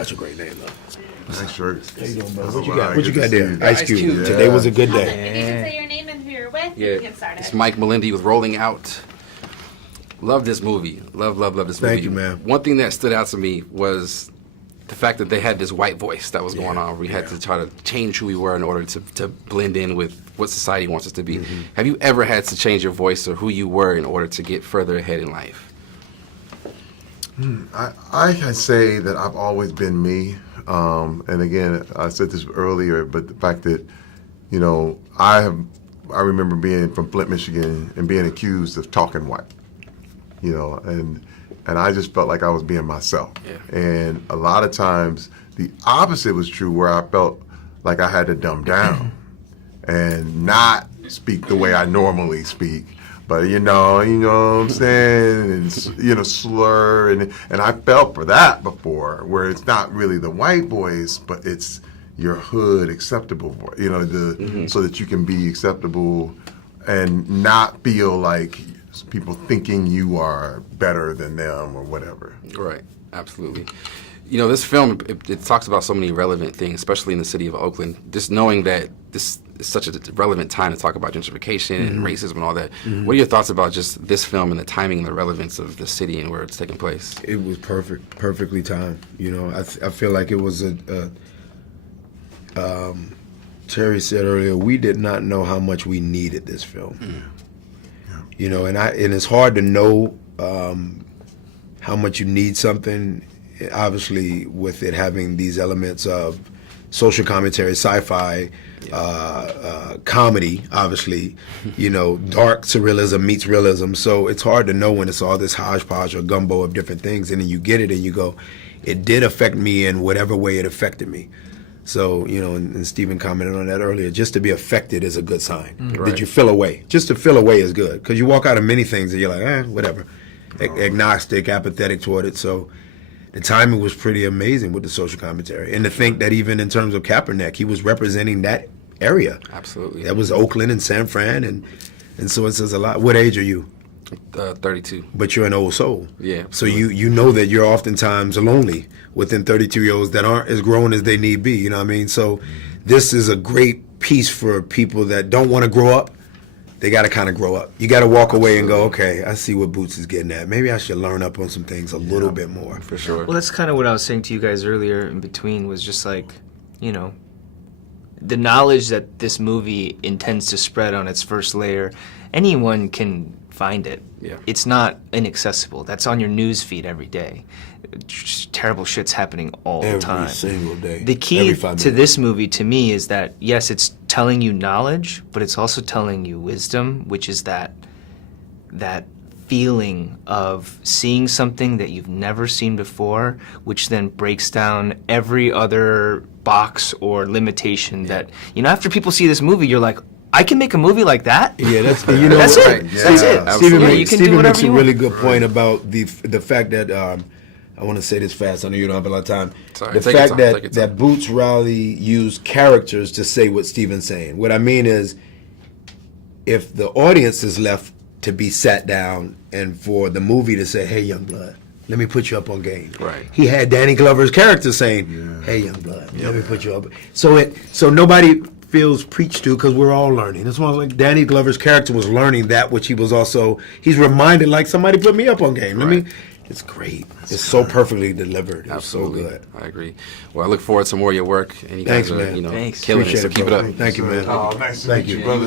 Such a great name, though. Nice shirt. How you doing, brother? What you got? What you got there? Ice Cube. Yeah. Today was a good day. If you can say your name and who you're with, we can get started. It's Mike Melindy with Rolling Out. Love this movie. Love this movie. Thank you, man. One thing that stood out to me was the fact that they had this white voice that was going on. We had to try to change who we were in order to blend in with what society wants us to be. Mm-hmm. Have you ever had to change your voice or who you were in order to get further ahead in life? I can say that I've always been me. And again, I said this earlier, but the fact that, you know, I remember being from Flint, Michigan, and being accused of talking white, you know, and I just felt like I was being myself. Yeah. And a lot of times the opposite was true, where I felt like I had to dumb down and not speak the way I normally speak. But you know what I'm saying, and you know, slur, and I felt for that before, where it's not really the white voice, but it's your hood acceptable voice, you know, so that you can be acceptable and not feel like people thinking you are better than them or whatever. Right, absolutely. You know, this film, it talks about so many relevant things, especially in the city of Oakland. Just knowing that this is such a relevant time to talk about gentrification and racism and all that. What are your thoughts about just this film and the timing and the relevance of the city and where it's taking place? It was perfectly timed. You know, I feel like it was Terry said earlier, we did not know how much we needed this film. You know, and it's hard to know how much you need something. Obviously, with it having these elements of social commentary, sci-fi, comedy, obviously, you know, dark surrealism meets realism. So it's hard to know when it's all this hodgepodge or gumbo of different things, and then you get it and you go, it did affect me in whatever way it affected me. So, you know, and Stephen commented on that earlier, just to be affected is a good sign. Right. Did you feel away? Just to feel away is good, because you walk out of many things and you're like, whatever, agnostic, apathetic toward it. So the timing was pretty amazing with the social commentary. And to think that even in terms of Kaepernick, he was representing that area. Absolutely. That was Oakland and San Fran, and so it says a lot. What age are you? 32. But you're an old soul. Yeah. So you know that you're oftentimes lonely within 32-year-olds that aren't as grown as they need be, you know what I mean? So this is a great piece for people that don't want to grow up. They got to kind of grow up. You got to walk away and go, okay, I see what Boots is getting at. Maybe I should learn up on some things a little bit more. For sure. Well, that's kind of what I was saying to you guys earlier in between, was just like, you know, the knowledge that this movie intends to spread on its first layer, anyone can find it. Yeah. It's not inaccessible. That's on your news feed every day. Just terrible shit's happening all the time. Every single day. The key to this movie, to me, is that, yes, it's telling you knowledge, but it's also telling you wisdom, which is that feeling of seeing something that you've never seen before, which then breaks down every other box or limitation that, you know, after people see this movie, you're like, I can make a movie like that? Yeah, that's, you know, that's it. Yeah. That's it. Stephen, Yeah, you can do Stephen whatever makes a you really want. good point about the fact that I want to say this fast. I know you don't have a lot of time. Sorry, the take your fact time, take your that time. Boots Riley used characters to say what Stephen's saying. What I mean is, if the audience is left to be sat down and for the movie to say, "Hey, young blood, let me put you up on game." Right. He had Danny Glover's character saying, "Hey, young blood, let me put you up." So nobody feels preached to, because we're all learning. It's almost like Danny Glover's character was learning that which he's reminded, like, somebody put me up on game. It's great. It's so perfectly delivered. It's Absolutely. so good. I agree. Well, I look forward to more of your work. And you Thanks, guys are, man. you know, Thanks. killing it. Appreciate So it, keep it brother. up. Thank you, man. Oh, nice to Thank meet you. you, brother.